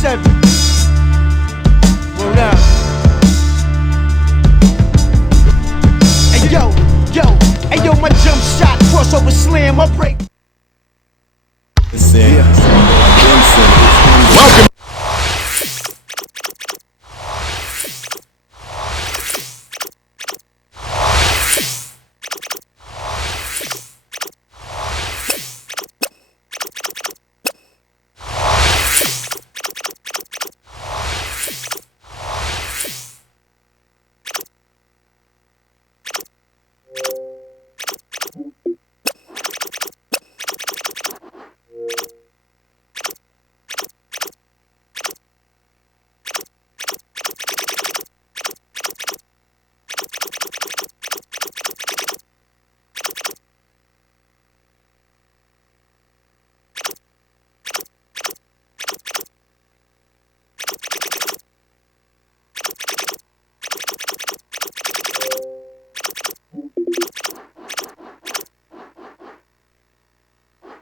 7. Word up. Hey yo, my jump shot, crossover slam, my break. Welcome.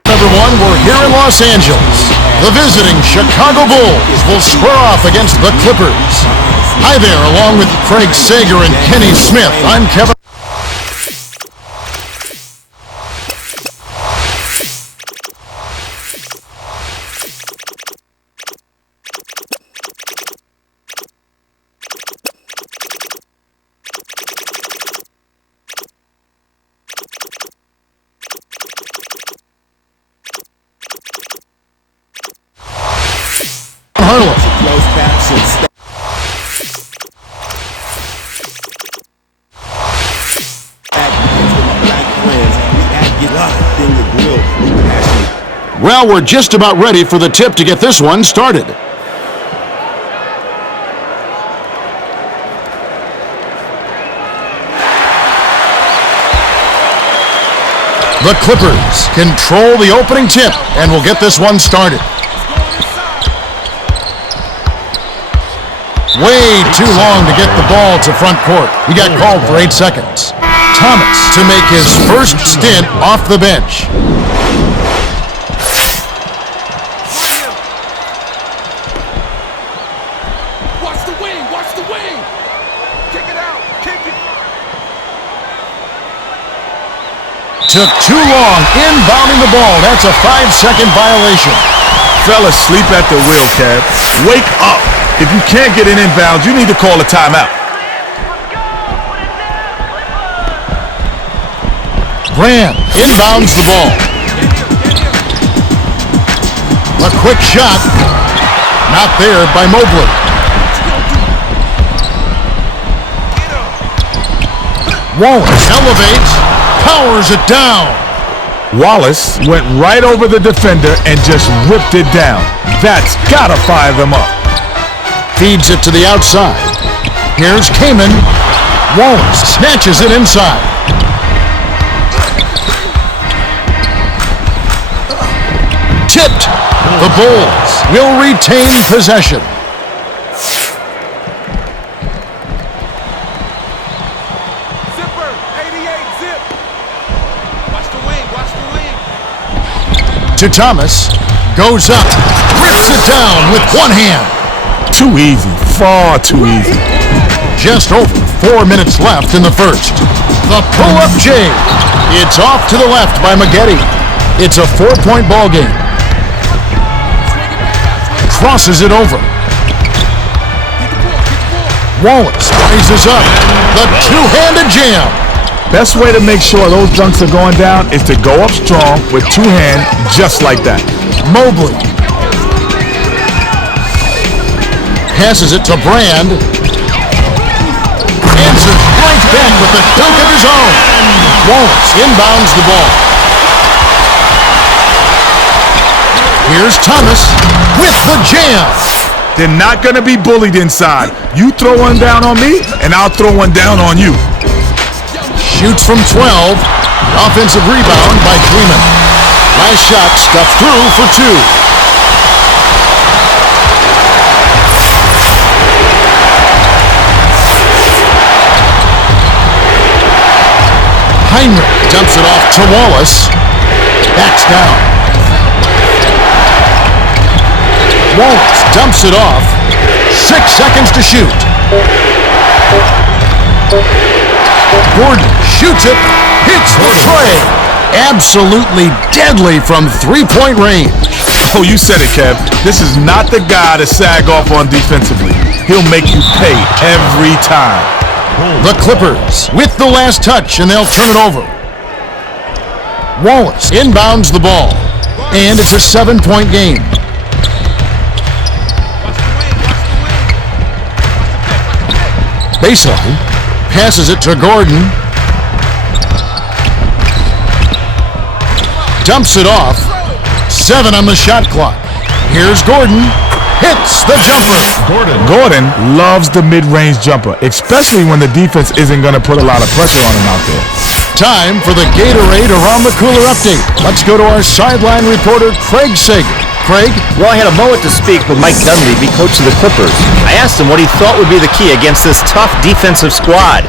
Everyone, we're here in Los Angeles. The visiting Chicago Bulls will square off against the Clippers. Hi there, along with Craig Sager and Kenny Smith, I'm Kevin. Well, we're just about ready for the tip to get this one started. The Clippers control the opening tip and will get this one started. Way too long to get the ball to front court. He got called for 8 seconds. Thomas to make his first stint off the bench. Watch the wing, watch the wing. Kick it out, kick it. Took too long inbounding the ball. That's a 5-second violation. Fellas sleep at the wheel, Kev. Wake up. If you can't get an inbound, you need to call a timeout. Graham inbounds the ball. A quick shot. Not there by Mobley. Wallace elevates, powers it down. Wallace went right over the defender and just whipped it down. That's gotta fire them up. Feeds it to the outside. Here's Kaman. Wallace snatches it inside. Tipped. The Bulls will retain possession. Zipper, 88 zip. Watch the wing, watch the wing. To Thomas. Goes up. Rips it down with one hand. Too easy, far too easy. Just over 4 minutes left in the first. The pull-up J. It's off to the left by Maggette. It's a 4-point ball game. Crosses it over. Wallace rises up. The two-handed jam. Best way to make sure those dunks are going down is to go up strong with two hands, just like that. Mobley. Passes it to Brand. Answers right back with a dunk of his own. Wallace inbounds the ball. Here's Thomas with the jam. They're not going to be bullied inside. You throw one down on me, and I'll throw one down on you. Shoots from 12. Offensive rebound by Freeman. Last shot stuffed through for 2. Heinrich dumps it off to Wallace. Backs down. Wallace dumps it off. 6 seconds to shoot. Gordon shoots it, hits the tray. Absolutely deadly from three-point range. Oh, you said it, Kev. This is not the guy to sag off on defensively. He'll make you pay every time. The Clippers with the last touch, and they'll turn it over. Wallace inbounds the ball, and it's a 7-point game. Baseline, passes it to Gordon. Dumps it off. 7 on the shot clock. Here's Gordon. Hits the jumper. Gordon loves the mid-range jumper, especially when the defense isn't going to put a lot of pressure on him out there. Time for the Gatorade Around the Cooler update. Let's go to our sideline reporter, Craig Sager. Craig? Well, I had a moment to speak with Mike Dunleavy, coach of the Clippers. I asked him what he thought would be the key against this tough defensive squad.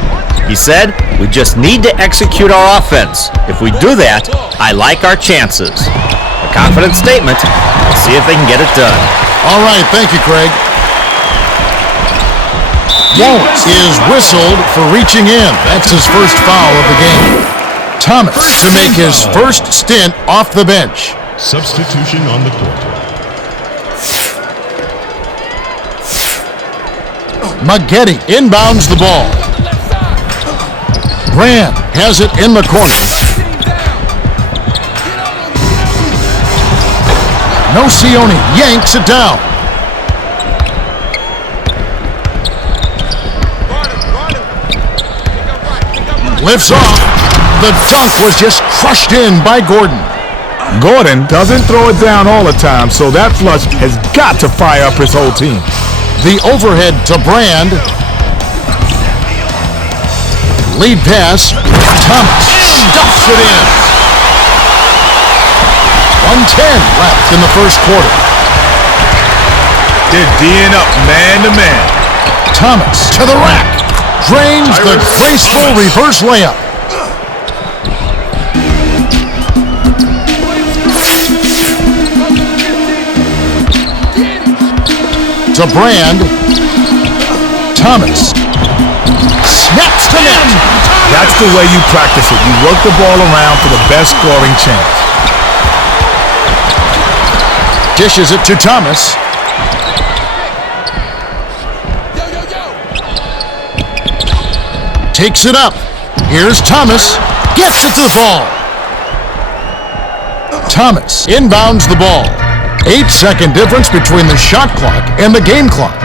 He said, we just need to execute our offense. If we do that, I like our chances. A confident statement. Let's see if they can get it done. All right, thank you, Craig. Wallace is whistled for reaching in. That's his first foul of the game. Thomas to make his first stint off the bench. Substitution on the court. Maggette inbounds the ball. Brand has it in the corner. Nocioni yanks it down. Lifts off. The dunk was just crushed in by Gordon. Gordon doesn't throw it down all the time, so that flush has got to fire up his whole team. The overhead to Brand. Lead pass. Thomas stuffs it in. 1:10 left in the first quarter. They're D'ing up man to man. Thomas to the rack. Drains the graceful reverse layup. To Brand. Thomas. Snaps to net. That's the way you practice it. You work the ball around for the best scoring chance. Dishes it to Thomas. Takes it up. Here's Thomas. Gets it to the ball. Thomas inbounds the ball. 8-second difference between the shot clock and the game clock.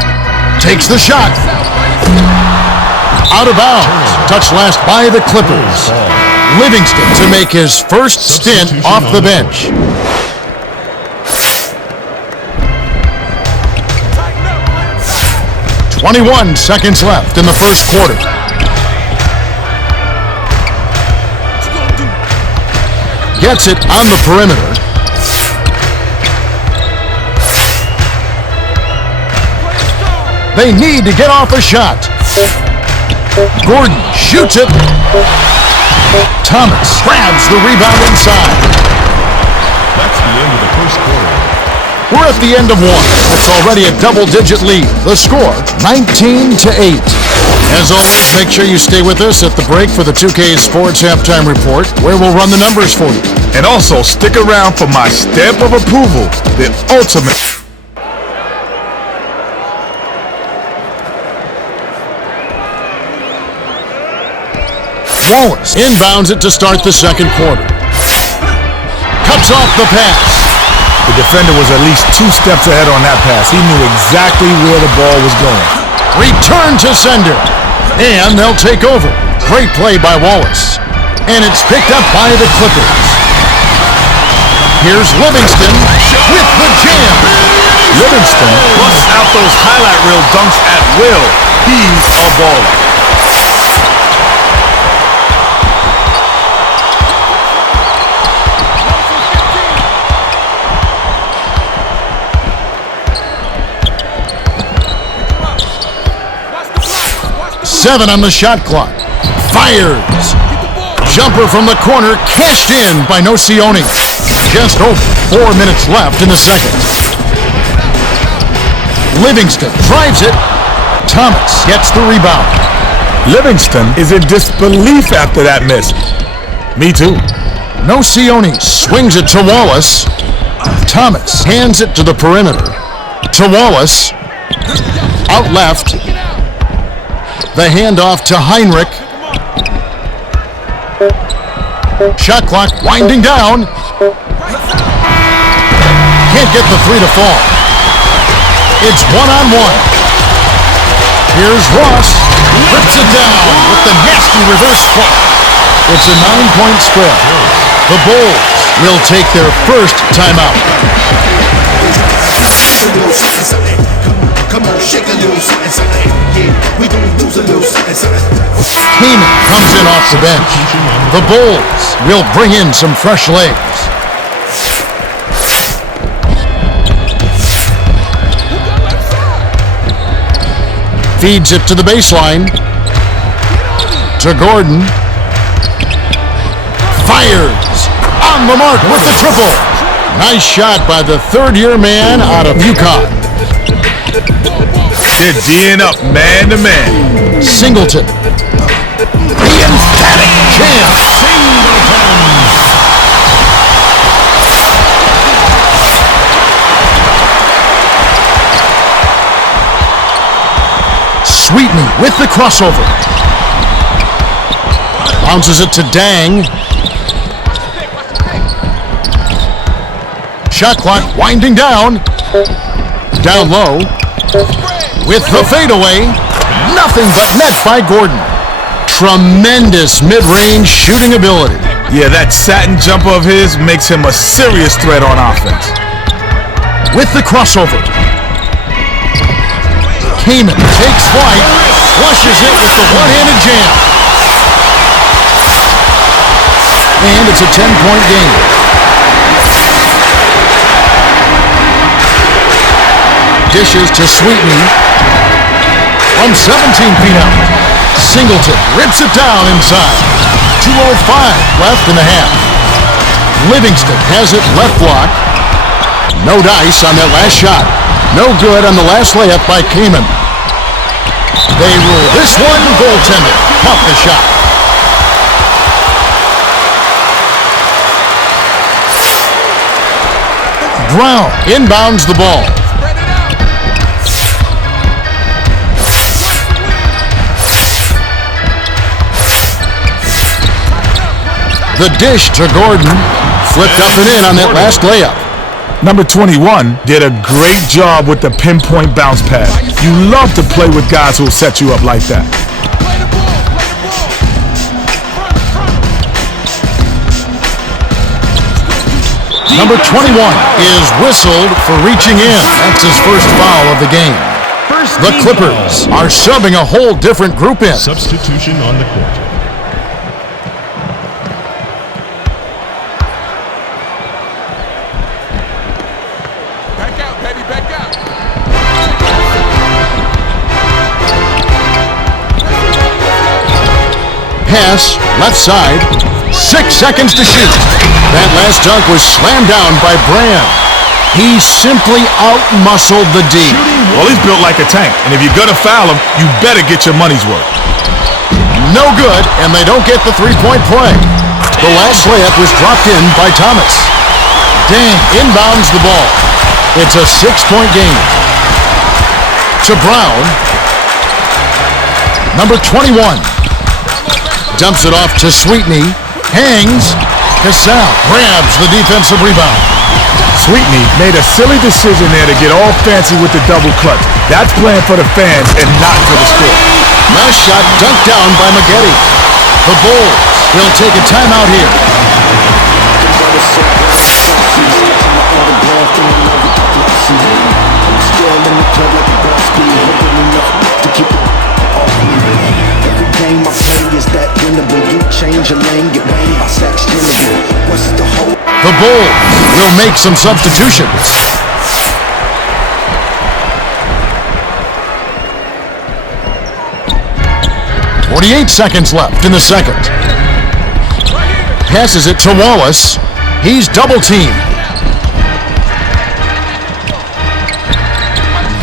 Takes the shot. Out of bounds. Touched last by the Clippers. Livingston to make his first stint off the bench. "21 seconds left in the first quarter. Gets it on the perimeter. They need to get off a shot. Gordon shoots it. Thomas grabs the rebound inside. That's the end of the first quarter. We're at the end of one. It's already a double-digit lead. The score, 19-8. As always, make sure you stay with us at the break for the 2K Sports Halftime Report, where we'll run the numbers for you. And also stick around for my stamp of approval, the ultimate. Wallace inbounds it to start the second quarter. Cuts off the pass. The defender was at least 2 steps ahead on that pass. He knew exactly where the ball was going. Return to sender. And they'll take over. Great play by Wallace. And it's picked up by the Clippers. Here's Livingston with the jam. Livingston busts out those highlight reel dunks at will. He's a baller. Seven on the shot clock. Fires. Jumper from the corner, cashed in by Nocioni. Just over 4 minutes left in the second. Livingston drives it. Thomas gets the rebound. Livingston is in disbelief after that miss. Me too. Nocioni swings it to Wallace. Thomas hands it to the perimeter. To Wallace. Out left. The handoff to Heinrich. Shot clock winding down. Can't get the three to fall. It's one-on-one. Here's Ross. Rips it down with the nasty reverse hook. It's a 9-point spread. The Bulls will take their first timeout. Come on, shake a little something, something. Yeah, we gon' lose a little something, something. Heyman comes in off the bench. The Bulls will bring in some fresh legs. Feeds it to the baseline. To Gordon. Fires. On the mark with the triple. Nice shot by the third-year man out of UConn. They're D'ing up man to man. Singleton. The emphatic jam. Sweetney with the crossover. Bounces it to Dang. Shot clock winding down. Down low. With the fadeaway. Nothing but net by Gordon. Tremendous mid-range shooting ability. Yeah, that satin jumper of his makes him a serious threat on offense. With the crossover. Heyman takes flight, flushes it with the one-handed jam. And it's a 10-point game. Dishes to Sweetney. From 17 feet out. Singleton rips it down inside. 2:05 left in the half. Livingston has it left block. No dice on that last shot. No good on the last layup by Kamen. They rule this one goaltender. Off the shot. Brown inbounds the ball. The dish to Gordon. Flipped up and in on that last layup. Number 21 did a great job with the pinpoint bounce pass. You love to play with guys who'll set you up like that. Number 21 is whistled for reaching in. That's his first foul of the game. The Clippers are shoving a whole different group in. Substitution on the court. Back out, baby, back out. Pass, left side, 6 seconds to shoot. That last dunk was slammed down by Brand. He simply out-muscled the D. Well, he's built like a tank, and if you're gonna foul him, you better get your money's worth. No good, and they don't get the three-point play. The last layup was dropped in by Thomas. Dang inbounds the ball. It's a 6-point game. To Brown. Number 21. Dumps it off to Sweetney. Hangs. Casal grabs the defensive rebound. Sweetney made a silly decision there to get all fancy with the double clutch. That's playing for the fans and not for the score. Last shot dunked down by Maggette. The Bulls will take a timeout here. The Bulls will make some substitutions. .48 seconds left in the second. Passes it to Wallace. He's double-teamed.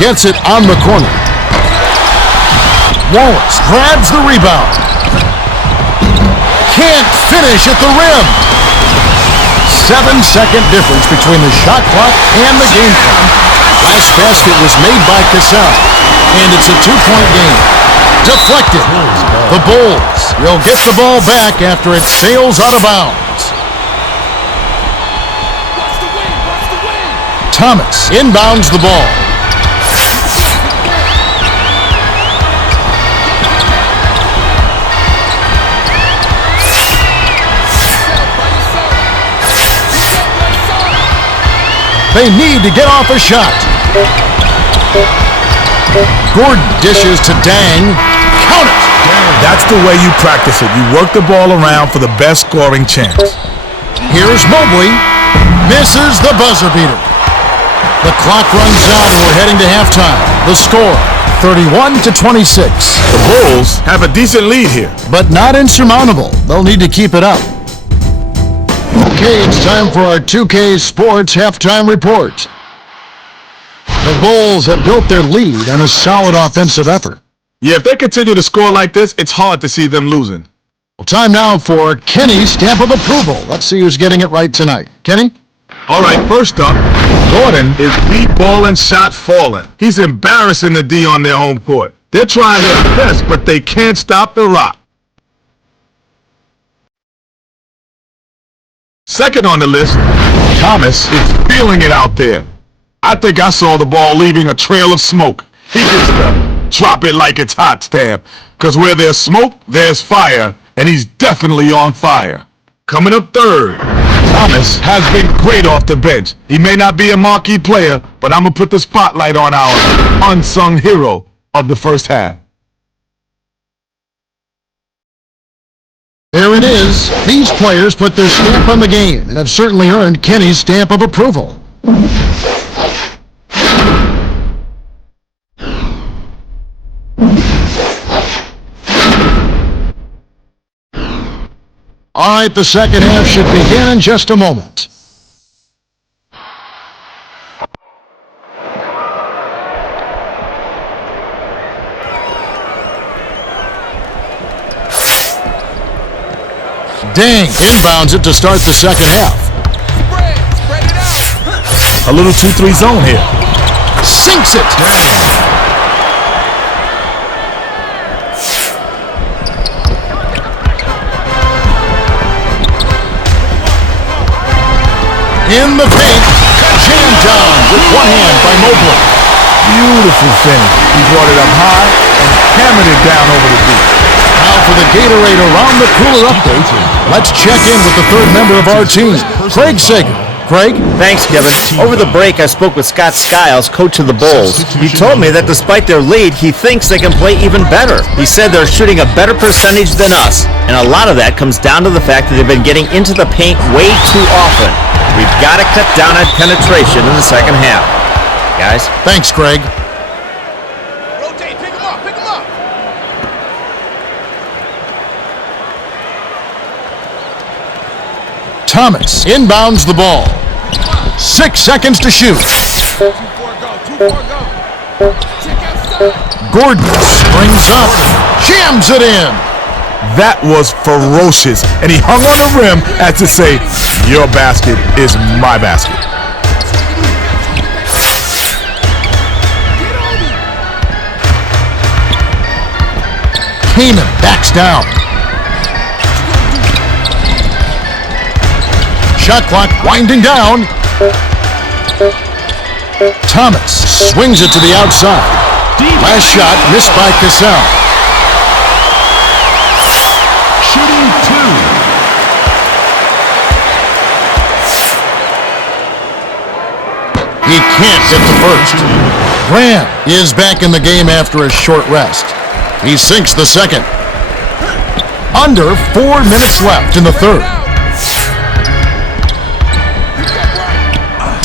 gets it on the corner. Wallace grabs the rebound. Can't finish at the rim. 7-second difference between the shot clock and the game clock. Last basket was made by Cassell, and it's a 2-point game. Deflected. The Bulls will get the ball back after it sails out of bounds. Thomas inbounds the ball. They need to get off a shot. Gordon dishes to Dang. Count it. That's the way you practice it. You work the ball around for the best scoring chance. Here's Mobley. Misses the buzzer beater. The clock runs out and we're heading to halftime. The score, 31-26. The Bulls have a decent lead here. But not insurmountable. They'll need to keep it up. Okay, it's time for our 2K Sports halftime report. The Bulls have built their lead on a solid offensive effort. Yeah, if they continue to score like this, it's hard to see them losing. Well, time now for Kenny's stamp of approval. Let's see who's getting it right tonight. Kenny? All right, first up, Gordon is deep balling, shot falling. He's embarrassing the D on their home court. They're trying their best, but they can't stop the rock. Second on the list, Thomas is feeling it out there. I think I saw the ball leaving a trail of smoke. He gets the drop it like it's hot stamp, because where there's smoke, there's fire, and he's definitely on fire. Coming up third, Thomas has been great off the bench. He may not be a marquee player, but I'm going to put the spotlight on our unsung hero of the first half. There it is. These players put their stamp on the game and have certainly earned Kenny's stamp of approval. All right, the second half should begin in just a moment. Dang inbounds it to start the second half. Spread it out. A little 2-3 zone here. Sinks it. In the paint, jammed down with one hand by Mobley. Beautiful finish. He brought it up high and hammered it down over the deep. Now for the Gatorade Around the Cooler update, let's check in with the third member of our team, Craig Sager. Craig? Thanks, Kevin. Over the break, I spoke with Scott Skiles, coach of the Bulls. He told me that despite their lead, he thinks they can play even better. He said they're shooting a better percentage than us, and a lot of that comes down to the fact that they've been getting into the paint way too often. We've got to cut down on penetration in the second half. Guys? Thanks, Craig. Rotate, pick him up, pick him up. Thomas inbounds the ball. 6 seconds to shoot. 2-4 go. Check outside. Gordon springs up, jams it in. That was ferocious, and he hung on the rim as to say, your basket is my basket. Heyman backs down. Shot clock winding down. Thomas swings it to the outside. Last shot missed by Cassell. Shooting two. He can't get the first. Graham is back in the game after a short rest. He sinks the second. Under 4 minutes left in the third.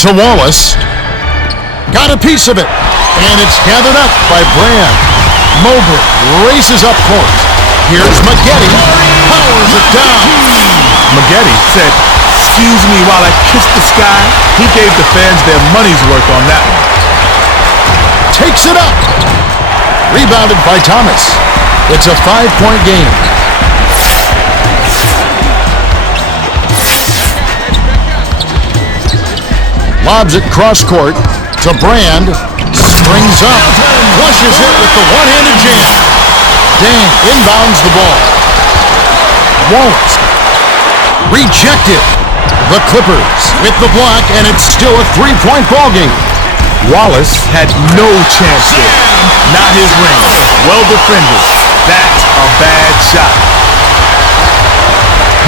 To Wallace. Got a piece of it. And it's gathered up by Brand. Mobley races up court. Here's Maggette. Powers it down. Maggette said, excuse me while I kiss the sky. He gave the fans their money's worth on that one. Puts it up. Rebounded by Thomas. It's a 5-point game. Lobs it cross court to Brand. Springs up. Flushes it with the one-handed jam. Dang inbounds the ball. Wallace. Rejected. The Clippers with the block, and it's still a 3-point ball game. Wallace had no chance there. Not his range. Well defended. That's a bad shot.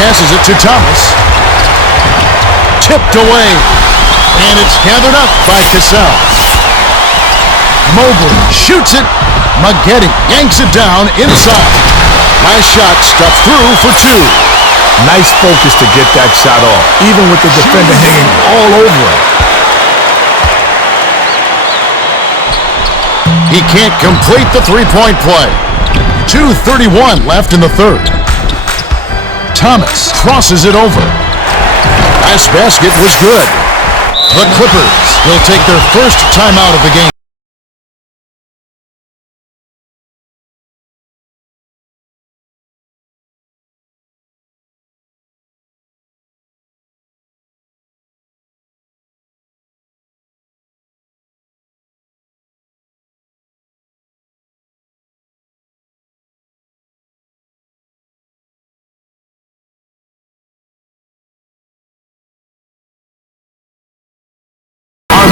Passes it to Thomas. Tipped away. And it's gathered up by Cassell. Mobley shoots it. Maggette yanks it down inside. Last shot stuffed through for 2. Nice focus to get that shot off, even with the defender hanging all over him. He can't complete the 3-point play. 2:31 left in the third. Thomas crosses it over. Last basket was good. The Clippers will take their first timeout of the game.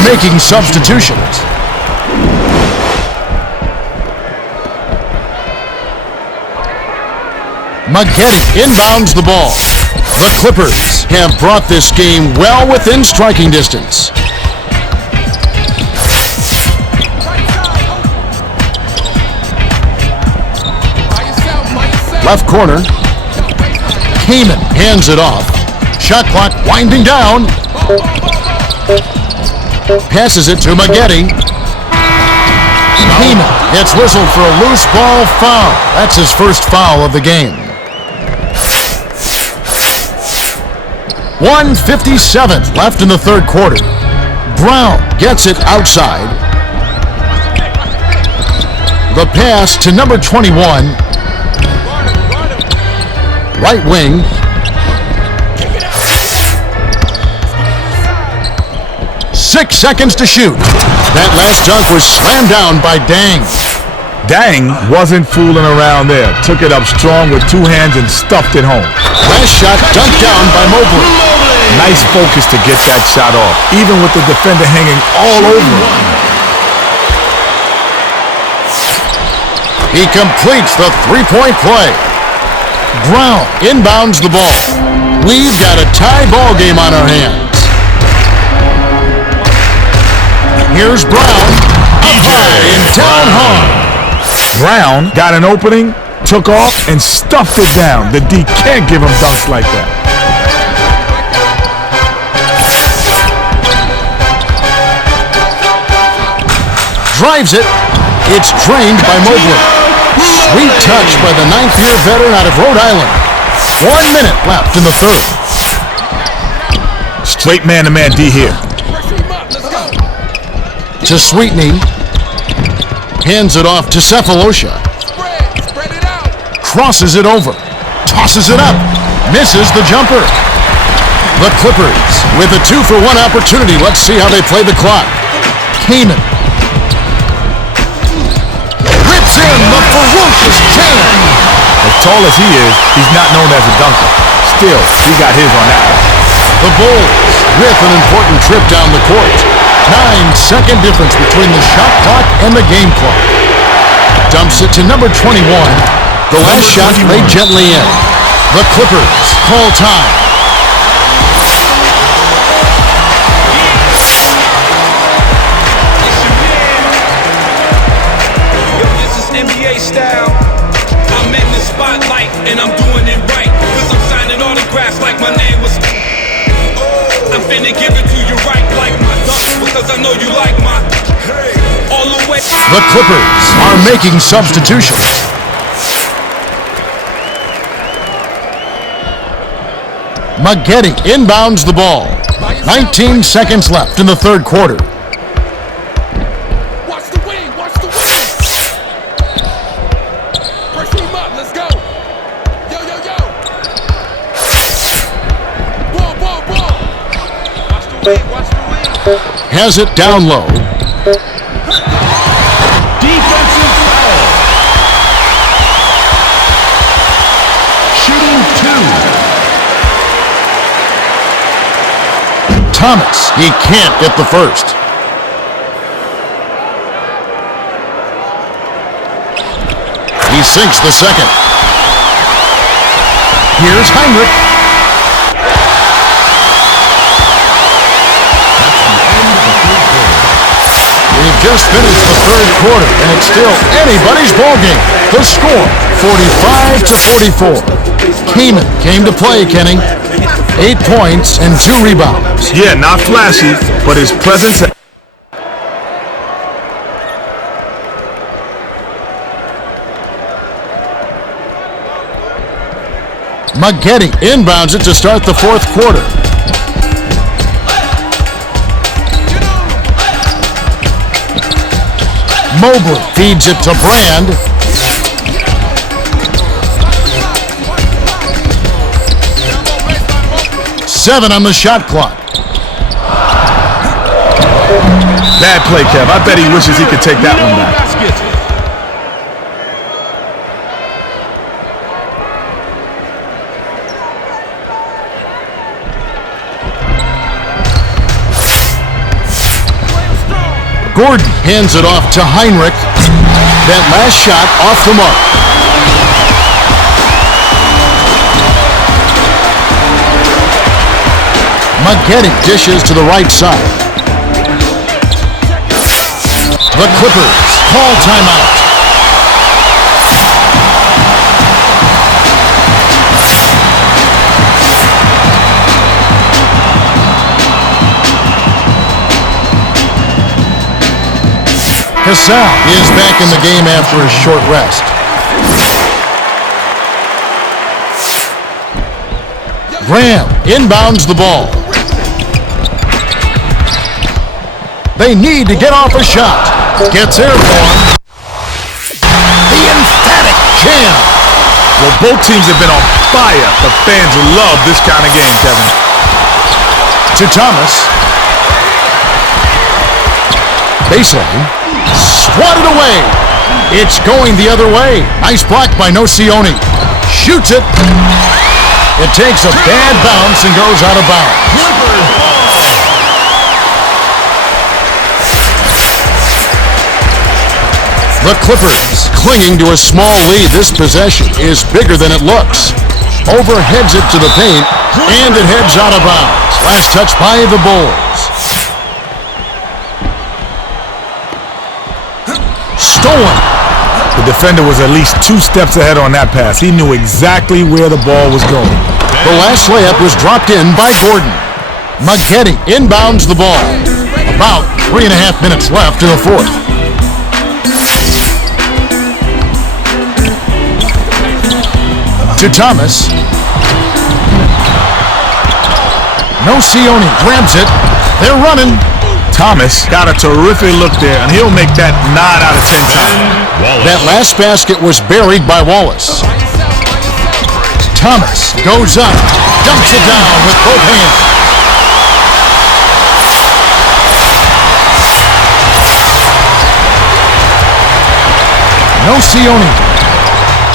Making substitutions. Maggette inbounds the ball. The Clippers have brought this game well within striking distance. Left corner. Kaman hands it off. Shot clock winding down. Passes it to Maggette. Kaman gets whistled for a loose ball foul. That's his first foul of the game. 1:57 left in the third quarter. Brown gets it outside. The pass to number 21. Right wing. Six seconds to shoot. That last dunk was slammed down by Dang. Dang wasn't fooling around there. Took it up strong with 2 hands and stuffed it home. Last shot dunked down by Mobley. Nice focus to get that shot off, even with the defender hanging all over him. He completes the 3-point play. Brown inbounds the ball. We've got a tie ball game on our hands. Here's Brown, up high and down hard. Brown got an opening, took off, and stuffed it down. The D can't give him dunks like that. Drives it. It's drained by Mobley. Sweet touch by the 9th-year veteran out of Rhode Island. 1 minute left in the third. Straight man-to-man D here. To Sweetney. Hands it off to Cephalosha. Crosses it over. Tosses it up. Misses the jumper. The Clippers with a 2-for-1 opportunity. Let's see how they play the clock. Kaman. Rips in the ferocious jam. As tall as he is, he's not known as a dunker. Still, he got his on that one. The Bulls with an important trip down the court. 9-second difference between the shot clock and the game clock. Dumps it to number 21. The last shot laid gently in. The Clippers call time. Yo, this is NBA style. I'm in the spotlight and I'm doing it right. Cause I'm signing autographs like my name was. I'm finna give it to you right like my dunk, because I know you like my all the way. The Clippers are making substitutions. Maggette inbounds the ball. 19 seconds left in the third quarter. Has it down low. Defensive foul. Shooting 2. Thomas, he can't get the first. He sinks the second. Here's Heinrich. We've just finished the third quarter, and it's still anybody's ballgame. The score, 45-44. Kamen came to play, Kenny. 8 points and 2 rebounds. Yeah, not flashy, but his presence... Maggette inbounds it to start the fourth quarter. Mobley feeds it to Brand. Seven on the shot clock. Bad play, Kev. I bet he wishes he could take that one back. Gordon hands it off to Heinrich. That last shot off the mark. Maggette dishes to the right side. The Clippers call timeout. Hassan is back in the game after a short rest. Graham inbounds the ball. They need to get off a shot. Gets airborne. The emphatic jam. Well, both teams have been on fire. The fans love this kind of game, Kevin. To Thomas. Baseline. Swatted away. It's going the other way. Nice block by Nocioni. Shoots it. It takes a bad bounce and goes out of bounds. The Clippers clinging to a small lead. This possession is bigger than it looks. Overheads it to the paint, and it heads out of bounds. Last touch by the Bulls. Stolen. The defender was at least 2 steps ahead on that pass. He knew exactly where the ball was going. The last layup was dropped in by Gordon. Maggette inbounds the ball. About 3.5 minutes left in the fourth. To Thomas. Nocioni grabs it. They're running. Thomas got a terrific look there, and he'll make that 9 out of 10 times. That last basket was buried by Wallace. Thomas goes up, dumps it down with both hands. Nocioni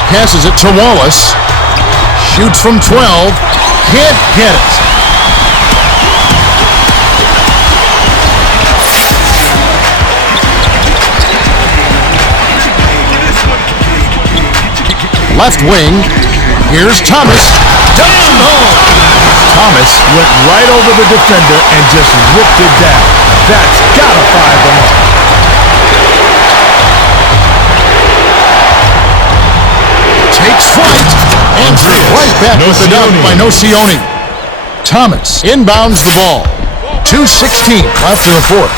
passes it to Wallace. Shoots from 12. Can't get it. Left wing. Here's Thomas. Dumps it home. Thomas went right over the defender and just ripped it down. That's gotta fire them up. Takes flight and right back with the dunk by Nocioni. Thomas inbounds the ball. 2:16 left in the fourth.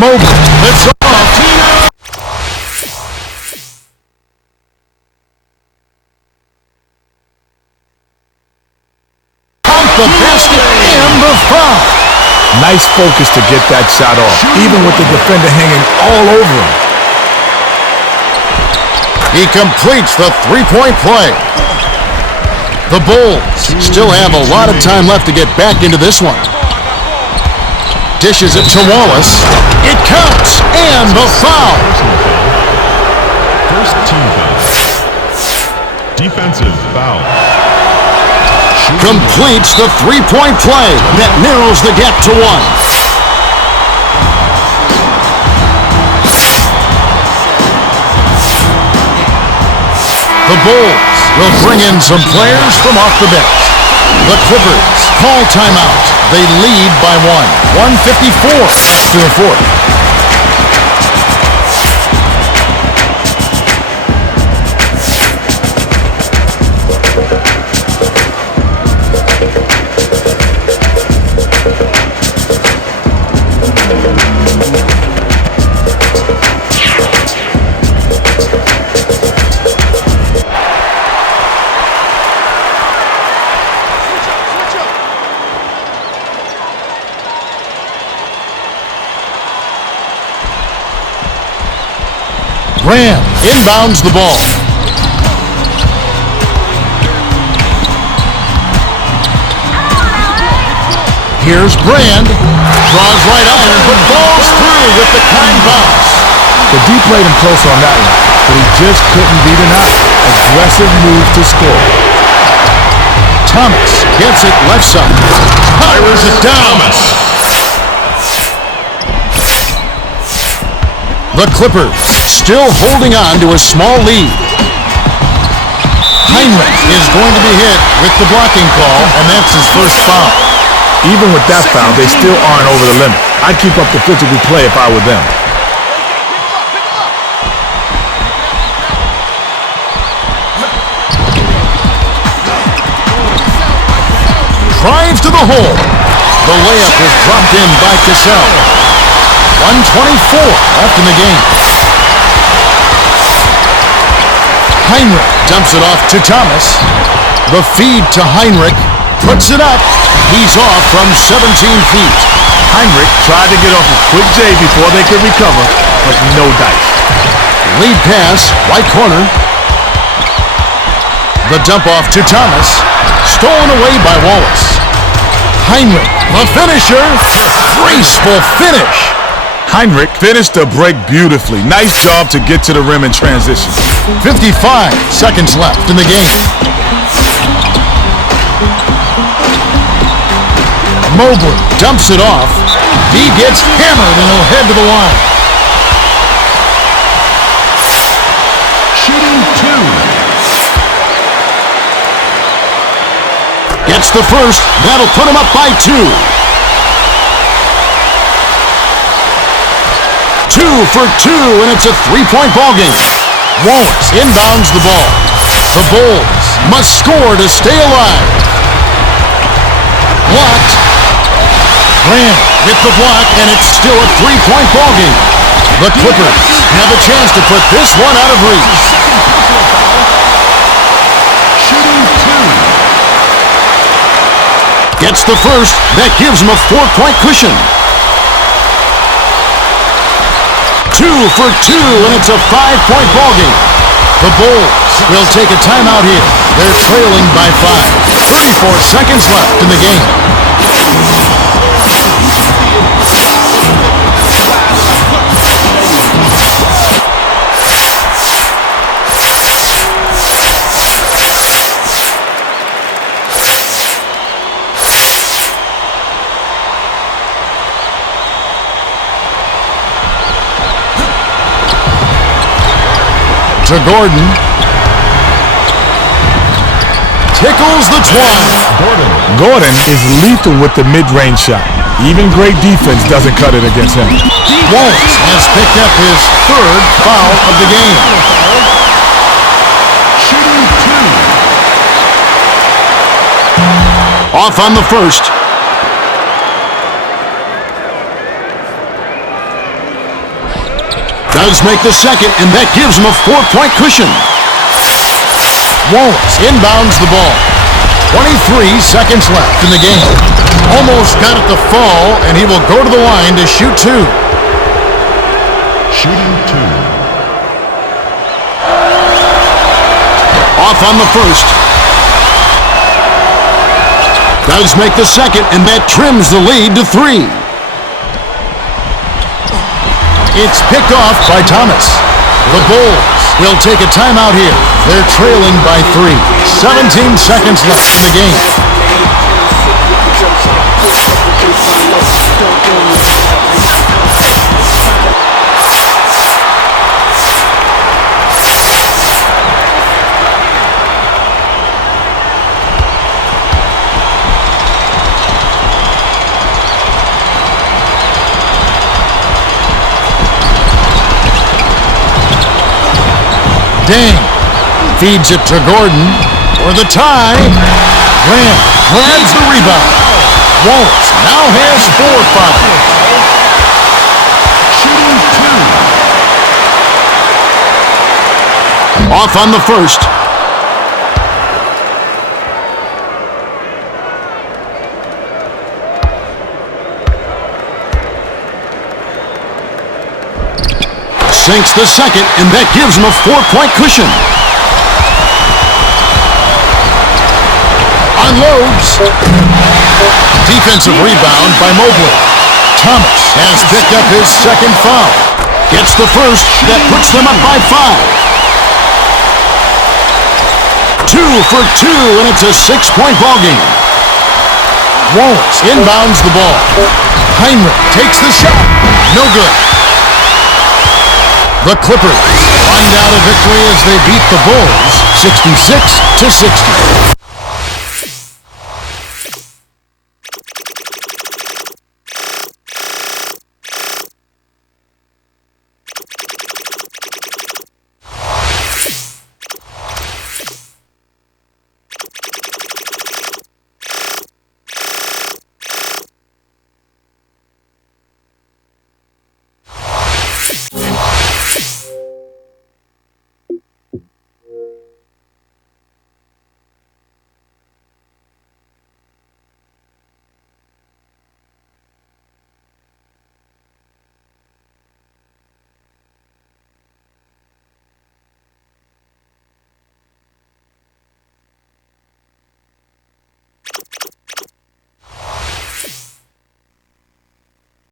Mobley lifts off. Count the basket and the foul. Nice focus to get that shot off, even with the defender hanging all over him. He completes the three-point play. The Bulls still have a lot of time left to get back into this one. Dishes it to Wallace. It counts, and the foul. First team foul. Defensive foul. Completes the three-point play that narrows the gap to one. The Bulls will bring in some players from off the bench. The Clippers call timeout. They lead by one. 154 to the fourth. Graham inbounds the ball. Here's Brand. Draws right iron, but falls through with the kind bounce. The D played him close on that one, but he just couldn't beat an eye. Aggressive move to score. Thomas gets it left side. Fires it down. The Clippers still holding on to a small lead. Heinrich is going to be hit with the blocking call, and that's his first foul. Even with that foul, they still aren't over the limit. I'd keep up the physical play if I were them. Drives to the hole. The layup is dropped in by Cassell. 1:24 left in the game. Heinrich dumps it off to Thomas. The feed to Heinrich. Puts it up. He's off from 17 feet. Heinrich tried to get off a quick J before they could recover, but no dice. Lead pass, right corner. The dump off to Thomas. Stolen away by Wallace. Heinrich, the finisher. Graceful finish. Heinrich finished the break beautifully. Nice job to get to the rim in transition. 55 seconds left in the game. Mobley dumps it off. He gets hammered and he'll head to the line. Shooting two. Gets the first. That'll put him up by two. 2 for 2, and it's a three-point ballgame. Wallace inbounds the ball. The Bulls must score to stay alive. Blocked. Graham with the block, and it's still a three-point ballgame. The Clippers have a chance to put this one out of reach. Shooting two. Gets the first. That gives him a 4-point cushion. 2 for 2, and it's a 5-point ballgame. The Bulls will take a timeout here. They're trailing by 5. 34 seconds left in the game. To Gordon. Tickles the twine. Gordon is lethal with the mid-range shot. Even great defense doesn't cut it against him. Wallace has picked up his third foul of the game. Shooting two. Off on the first. Does make the second, and that gives him a 4-point cushion. Wallace inbounds the ball. 23 seconds left in the game. Almost got it to fall, and he will go to the line to shoot two. Shooting 2. Off on the first. Does make the second, and that trims the lead to 3. It's picked off by Thomas. The Bulls will take a timeout here. They're trailing by 3. 17 seconds left in the game. Dang. Feeds it to Gordon for the tie. Grant grabs the rebound. Wallace now has 4 fouls. Shooting 2. Off on the first. Sinks the second, and that gives him a 4-point cushion. Unloads. Defensive rebound by Mobley. Thomas has picked up his second foul. Gets the first. That puts them up by 5. 2 for 2, and it's a 6-point ball game. Wallace inbounds the ball. Heinrich takes the shot. No good. The Clippers find out a victory as they beat the Bulls 66-60.